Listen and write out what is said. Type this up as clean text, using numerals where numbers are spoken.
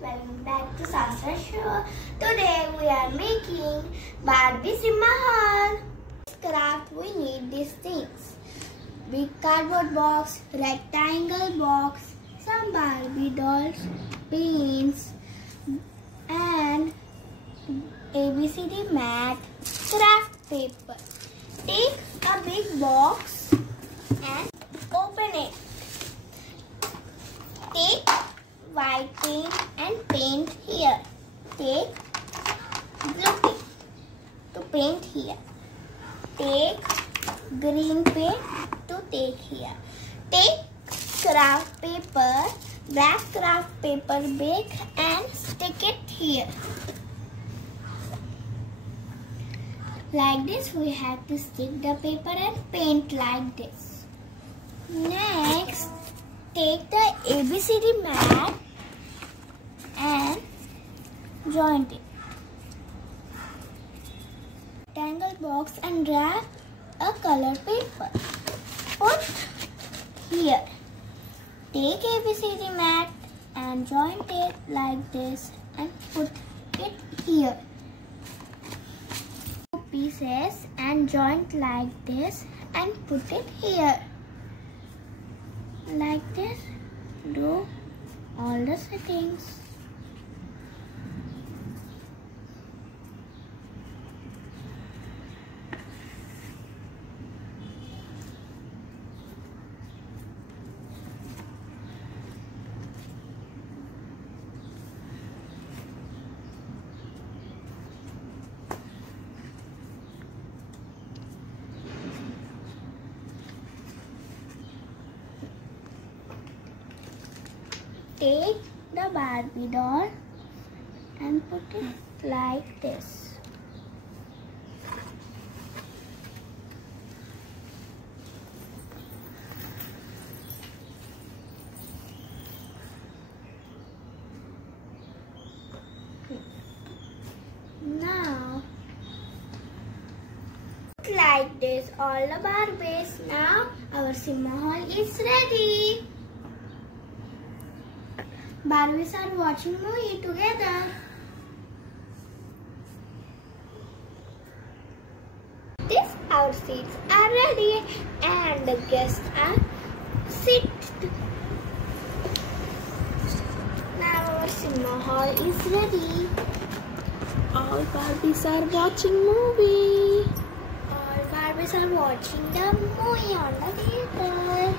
welcome back to Sastra Show. Today we are making Barbie Cinema Hall. This craft we need these things: big cardboard box, rectangle box, some Barbie dolls, pins, and ABCD mat, craft paper. Take a big box and open it. Take white paint and paint here. Take blue paint to paint here. Take green paint to take here. Take craft paper, black craft paper big, and stick it here. Like this, we have to stick the paper and paint like this. Next, take the ABCD mat and join it. Rectangle box and wrap a color paper. Put here. Take ABCD mat and join it like this and put it here. Pieces and joint like this and put it here. Like this, do all the settings. Take the Barbie doll and put it like this. Now, like this all the Barbies. Now our cinema hall is ready. Barbies are watching movie together. These our seats are ready and the guests are seated. Now our cinema hall is ready. All Barbies are watching movie. All Barbies are watching the movie on the theater.